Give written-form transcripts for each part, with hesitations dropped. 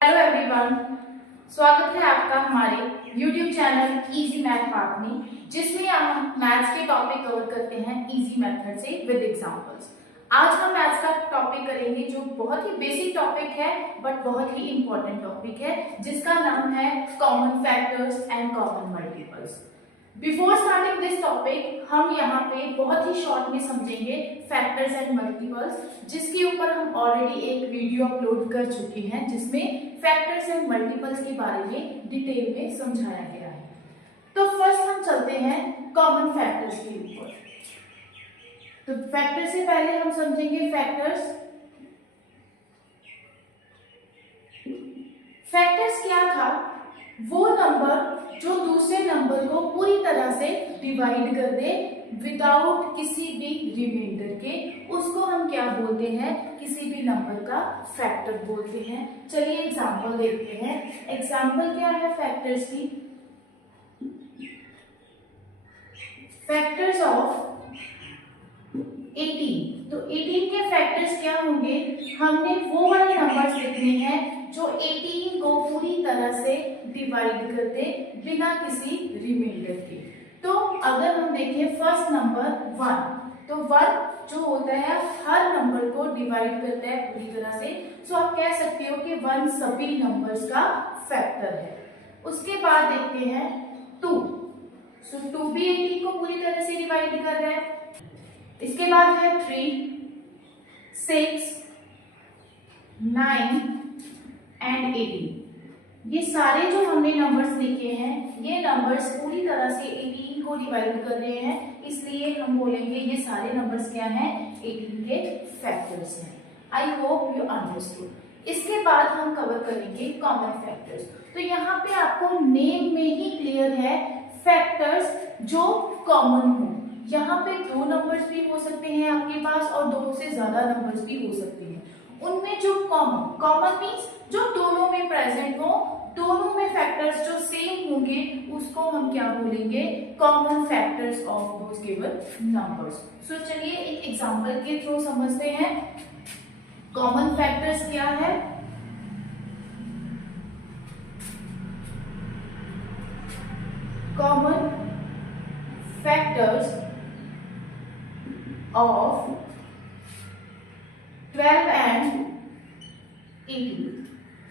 Hello everyone, स्वागत है आपका हमारे YouTube channel easy math part में, जिसमें हम मैथ्स के टॉपिक कवर करते हैं इजी मेथड से विद एग्जांपल्स। आज हम मैथ्स का टॉपिक करेंगे जो बहुत ही बेसिक टॉपिक है बट बहुत ही इंपॉर्टेंट टॉपिक है, जिसका नाम है common factors and common multiples. Before starting this topic हम यहाँ पे बहुत ही शॉर्ट में समझेंगे फैक्टर्स एंड मल्टीपल्स, जिसके ऊपर हम ऑलरेडी एक वीडियो अपलोड कर चुके हैं जिसमें फैक्टर्स एंड मल्टीपल्स के बारे में डिटेल में समझाया गया है। तो फर्स्ट हम चलते हैं कॉमन फैक्टर्स के ऊपर। तो फैक्टर से पहले हम समझेंगे फैक्टर्स। फैक्टर्स क्या था? वो नंबर जो दूसरे नंबर को पूरी तरह से डिवाइड कर दे विदाउट किसी भी रिमाइंडर के, उसको हम क्या बोलते हैं? किसी भी नंबर का फैक्टर बोलते हैं। चलिए एग्जांपल देखते हैं। एग्जांपल क्या है फैक्टर्स की? Factors of 18। तो 18 के फैक्टर्स क्या होंगे? हमने वो वाले नंबर्स लिखने हैं जो 18 को पूरी तरह से डिवाइड कर दे बिना किसी रिमाइंडर के। तो अगर हम देखें फर्स्ट नंबर 1, तो 1 जो होता है हर नंबर को डिवाइड करता है पूरी तरह से। सो आप कह सकते हो कि 1 सभी नंबर्स का फैक्टर है। उसके बाद देखते हैं 2। सो 2 भी 18 को पूरी तरह से डिवाइड कर रहा है। इसके बाद है 3, 6, 9 एंड 18। ये सारे जो हमने नंबर्स लिखे हैं, ये नंबर्स पूरी तरह से 18 को डिवाइड कर रहे हैं, इसलिए हम बोलेंगे ये सारे नंबर्स क्या हैं? 18 के फैक्टर्स हैं। I hope you understood. इसके बाद हम कवर करेंगे कॉमन फैक्टर्स। तो यहाँ पे आपको नेम में ही क्लियर है फैक्टर्स जो कॉमन हो। यहाँ पे 2 नंबर्स भी हो सकते हैं आपके पास और 2 से ज्यादा नंबर्स भी हो सकते हैं। उनमें जो कॉमन मीन्स जो दोनों में प्रेजेंट हो, दोनों में फैक्टर्स जो सेम होंगे, उसको हम क्या बोलेंगे? Common factors of those given numbers. So चलिए एक एग्जांपल के थ्रू समझते हैं कॉमन फैक्टर्स क्या है। Common factors of 12 and 18।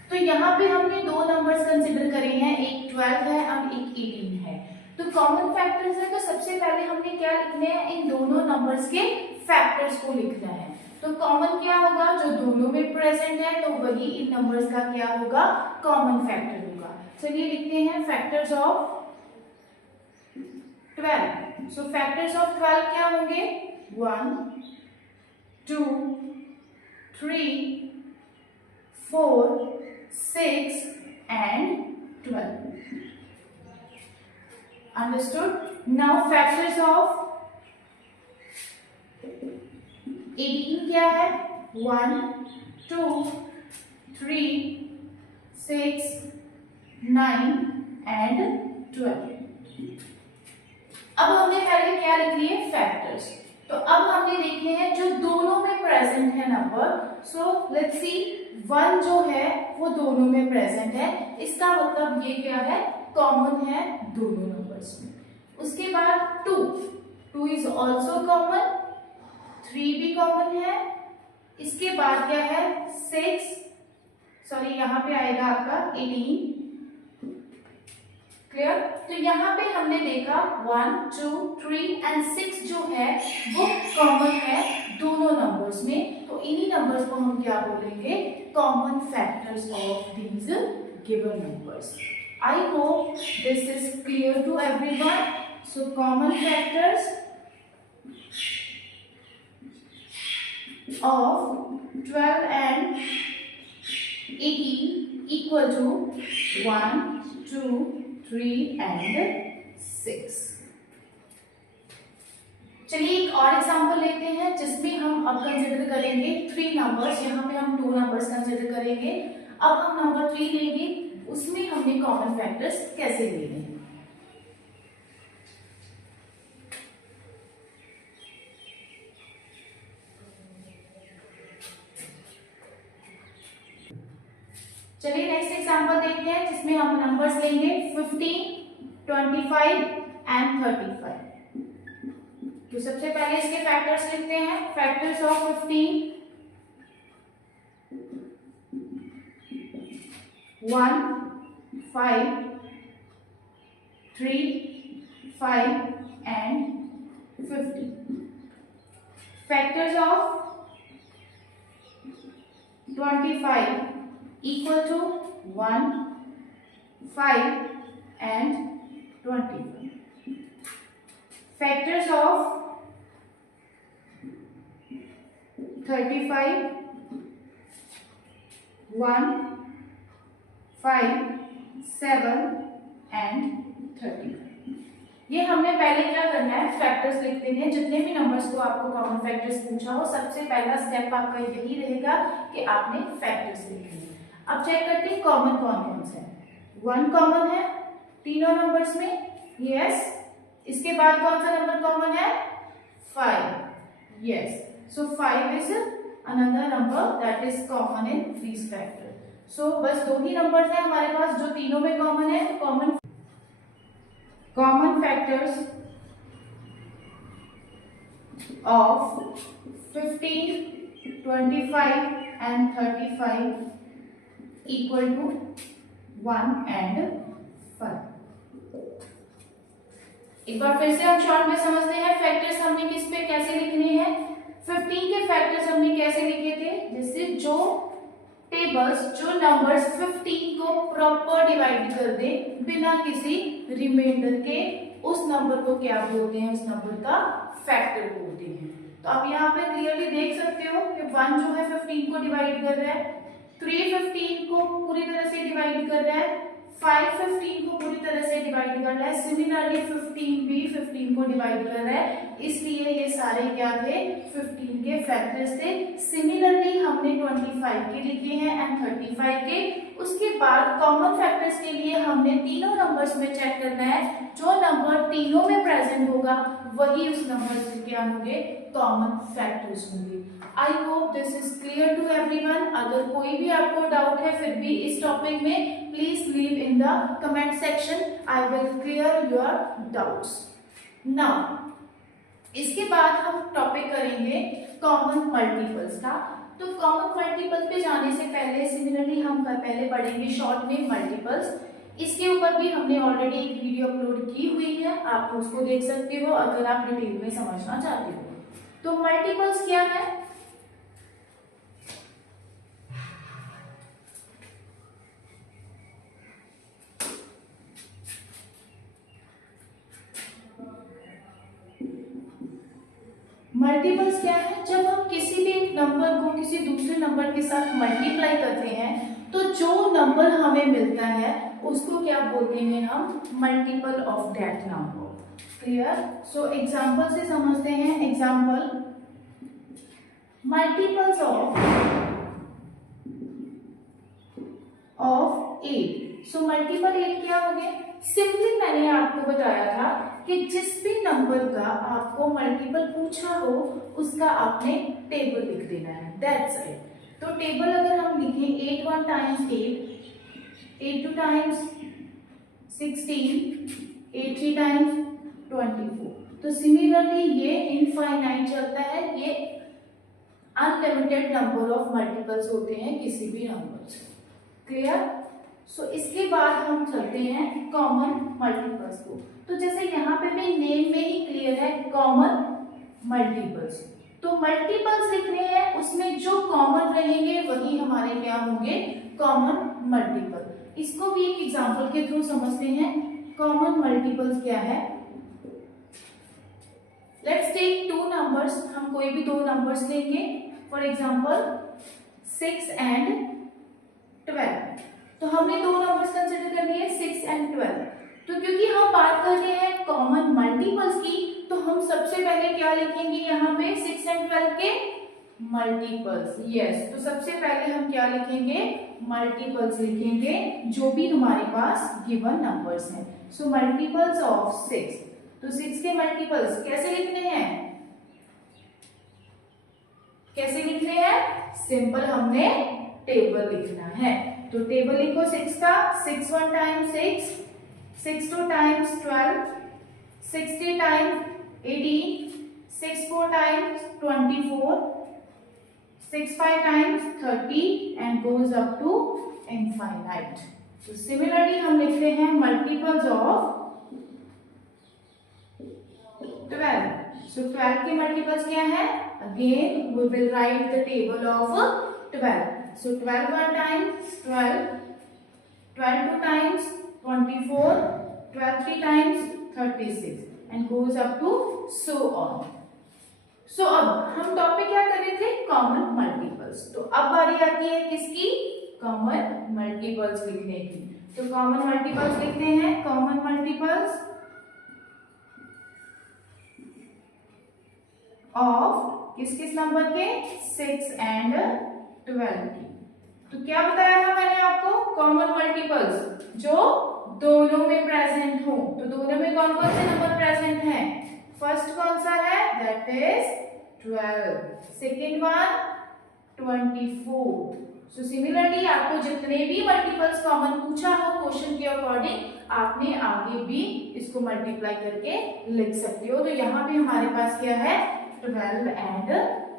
तो यहाँ पे हमने 2 नंबर्स कंसिडर करे हैं, एक 12 है और एक 18 है। तो कॉमन फैक्टर्स है, तो सबसे पहले हमने क्या लिखने हैं? इन दोनों नंबर्स के फैक्टर्स को लिखना है। तो कॉमन क्या होगा? जो दोनों में प्रेजेंट है, तो वही इन नंबर्स का क्या होगा? कॉमन फैक्टर होगा। चलिए लिखते हैं factors of 12। So factors of 12 क्या होंगे? 1, 2, 3, 4, 6 and 12. Understood? Now factors of 18 क्या है? 1, 2, 3, 6, 9 and 12. अब हमने पहले क्या लिख लिए? फैक्टर्स। तो अब हमने देखे हैं जो दोनों में प्रेजेंट है नंबर। सो लेट्स सी, 1 जो है वो दोनों में प्रेजेंट है, इसका मतलब ये क्या है? कॉमन है दोनों नंबर्स में। उसके बाद 2 इज ऑल्सो कॉमन, 3 भी कॉमन है। इसके बाद क्या है? 6, सॉरी यहाँ पे आएगा आपका 18। क्लियर? तो यहाँ पे हमने देखा 1, 2, 3 एंड 6 जो है वो कॉमन है दोनों नंबर्स में। तो इन्हीं नंबर्स को हम क्या बोलेंगे? Common factors of these given numbers. I hope this is clear to everyone. So common factors of 12 and 18 equal to 1, 2, 3 and 6। चलिए एक और एग्जांपल लेते हैं जिसमें हम अब कंसिडर करेंगे 3 नंबर्स। यहाँ पे हम 2 नंबर्स कंसिडर करेंगे। अब हम नंबर 3 लेंगे, उसमें हमने कॉमन फैक्टर्स कैसे लेने हैं। चलिए नेक्स्ट एग्जांपल देखते हैं जिसमें हम नंबर्स लेंगे 15, 25 एंड 35। तो सबसे पहले इसके फैक्टर्स लिखते हैं। Factors of 15, 1, 5, 3, 5 and 50. Factors of 25 equal to 1, 5 and 25. Factors of 35, 1, 5, 7 and 30। ये हमने पहले क्या करना है, फैक्टर्स लिख देने हैं। जितने भी नंबर्स को आपको कॉमन फैक्टर्स पूछा हो, सबसे पहला स्टेप आपका यही रहेगा कि आपने फैक्टर्स लिखने हैं। अब चेक करते हैं कॉमन कौन कौन से हैं। 1 कॉमन है तीनों नंबर्स में, यस। इसके बाद कौन सा नंबर कॉमन है, 5, yes. So 5 is another number that is common in these factor. So बस 2 ही नंबर्स हैं हमारे पास जो तीनों में कॉमन है। तो common factors of 15, 25 and 35 equal to 1 and 5। एक बार फिर से हम शॉर्ट में समझते हैं फैक्टर्स हमने किस पे कैसे लिखने हैं। 15 के फैक्टर्स हमने कैसे लिखे थे, जैसे जो टेबल्स जो नंबर्स 15 को प्रॉपर डिवाइड कर दे बिना किसी रिमाइंडर के, उस नंबर को क्या बोलते हैं, उस नंबर का फैक्टर बोलते हैं। तो आप यहाँ पे क्लियरली देख सकते हो कि 1 जो है 15 को डिवाइड कर रहा है, 3 15 को पूरी तरह से डिवाइड कर रहा है, 5 15 को पूरी तरह से डिवाइड कर रहा है, सिमिलरली 15 भी 15 को डिवाइड कर रहा है। इसलिए ये सारे क्या थे, 15 के फैक्टर्स थे। सिमिलरली हमने 25 के लिखे हैं एंड 35 के। उसके बाद कॉमन फैक्टर्स के लिए हमने तीनों नंबर्स में चेक करना है, जो नंबर तीनों में प्रेजेंट होगा वही उस नंबर से क्या होंगे, कॉमन फैक्टर्स होंगे। I hope this is clear to everyone. अगर कोई भी आपको डाउट है फिर भी इस टॉपिक में, please leave in the comment section, I will clear your doubts. Now इसके बाद हम टॉपिक करेंगे कॉमन मल्टीपल्स का। तो कॉमन मल्टीपल पे जाने से पहले सिमिलरली हम पहले पढ़ेंगे शॉर्ट में मल्टीपल्स। इसके ऊपर भी हमने ऑलरेडी एक वीडियो अपलोड की हुई है, आप उसको देख सकते हो अगर आप डिटेल में समझना चाहते हो। तो मल्टीपल्स क्या है, मल्टीपल्स क्या है, जब हम किसी भी नंबर को किसी दूसरे नंबर के साथ मल्टीप्लाई करते हैं तो जो नंबर हमें मिलता है उसको क्या बोलते हैं हम, multiple of that number. Clear. So example से समझते हैं। Example, multiples of 8। So multiple 8 क्या हो गए, सिंपली मैंने आपको बताया था कि जिस भी नंबर का आपको मल्टीपल पूछा हो उसका आपने टेबल लिख देना है, दैट्स इट। तो टेबल अगर हम लिखें 8 1 टाइम्स 8, 8 2 टाइम्स 16, 8 3 टाइम्स 24। तो सिमिलरली ये इनफाइनाइट चलता है, ये अनलिमिटेड नंबर ऑफ मल्टीपल्स होते हैं किसी भी नंबर से। क्लियर। सो इसके बाद हम चलते हैं कॉमन मल्टीपल्स को। तो जैसे यहाँ पे भी नेम में ही क्लियर है कॉमन मल्टीपल्स। तो मल्टीपल्स लिखने हैं, उसमें जो कॉमन रहेंगे वही हमारे क्या होंगे, कॉमन मल्टीपल। इसको भी एक एग्जांपल के थ्रू समझते हैं। कॉमन मल्टीपल्स क्या है, लेट्स टेक 2 नंबर्स। हम कोई भी 2 नंबर्स लेंगे, फॉर एग्जांपल 6 एंड 12। तो हमने 2 नंबर्स कंसिडर कर लिए 6 एंड 12। तो क्योंकि हम बात कर रहे हैं कॉमन मल्टीपल्स की, तो हम सबसे पहले क्या लिखेंगे यहाँ पे, 6 एंड 12 के मल्टीपल्स। यस। तो सबसे पहले हम क्या लिखेंगे, मल्टीपल्स लिखेंगे जो भी हमारे पास गिवन नंबर्स हैं। सो मल्टीपल्स ऑफ 6। तो 6 के मल्टीपल्स कैसे लिखने हैं, कैसे लिखने हैं, सिंपल हमने टेबल लिखना है। तो टेबल लिखो 6 का, 6 1 times 6, 6 2 times 12, 6 3 times 18, 6 4 times 24, 6 5 times 30 and goes up to infinite. So similarly हम लिखते हैं multiples of 12. So 12 के multiples क्या है? Again we will write the table of 12. So 12 one times 12, 12 two times 24, 12 three times 36 and goes up to so on. So अब हम topic क्या कर रहे थे? Common multiples. तो अब बारी आती है किसकी? कॉमन मल्टीपल्स लिखने की. तो कॉमन मल्टीपल्स लिखते हैं. कॉमन मल्टीपल्स ऑफ किस किस नंबर के? 6 एंड 12 की. तो क्या बताया था मैंने आपको? कॉमन मल्टीपल्स जो दोनों में प्रेजेंट हो. तो दोनों में कौन कौन से नंबर प्रेजेंट हैं? फर्स्ट कौन सा है? That is 12. Second one 24. So similarly आपको जितने भी मल्टीपल्स कॉमन पूछा हो क्वेश्चन के अकॉर्डिंग, आपने आगे भी इसको मल्टीप्लाई करके लिख सकते हो. तो यहाँ पे हमारे पास क्या है? 12 and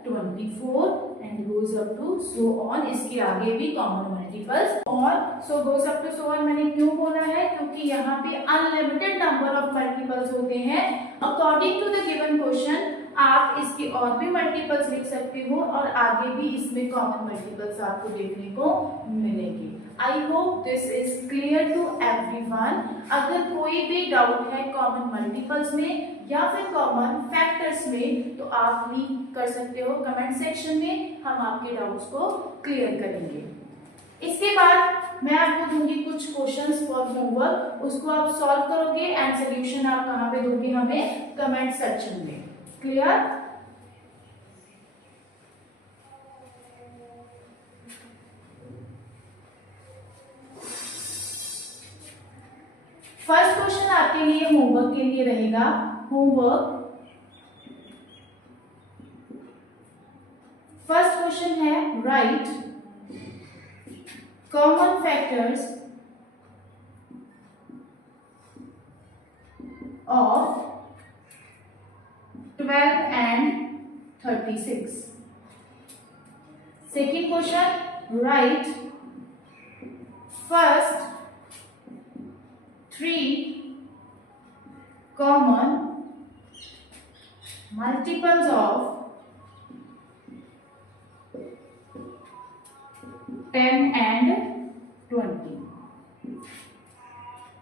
24 and goes up to so on. इसके आगे भी कॉमन मल्टीपल्स. और so goes up to so on मैंने क्यों बोला है? क्योंकि यहाँ पे अनलिमिटेड नंबर ऑफ मल्टीपल्स होते हैं. According to the given question आप इसके और भी मल्टीपल्स लिख सकते हो और आगे भी इसमें कॉमन मल्टीपल्स आपको देखने को मिलेंगे. I hope this is clear to everyone. अगर कोई भी डाउट है कॉमन मल्टीपल्स में या फिर कॉमन फैक्टर्स में तो आप भी कर सकते हो कमेंट सेक्शन में. हम आपके डाउट्स को क्लियर करेंगे. इसके बाद मैं आपको दूंगी कुछ क्वेश्चंस फॉर होमवर्क. उसको आप सॉल्व करोगे एंड सोल्यूशन आप कहाँ पे दोगे? हमें कमेंट सेक्शन में. क्लियर? फर्स्ट क्वेश्चन आपके लिए होमवर्क के लिए रहेगा. होमवर्क फर्स्ट क्वेश्चन है right common factors of 12 and 36. Second question, write first 3 common multiples of 10 and 20.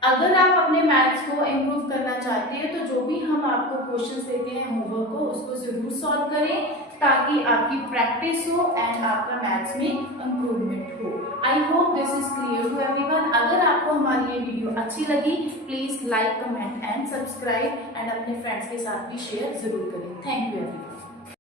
अगर आप अपने मैथ्स को इम्प्रूव करना चाहते हैं तो जो भी हम आपको क्वेश्चंस देते हैं होमवर्क को उसको जरूर सॉल्व करें ताकि आपकी प्रैक्टिस हो एंड आपका मैथ्स में इम्प्रूवमेंट हो. I hope this is clear to everyone. अगर आपको हमारी ये वीडियो अच्छी लगी please like, comment and subscribe and अपने फ्रेंड्स के साथ भी शेयर जरूर करें. Thank you everyone.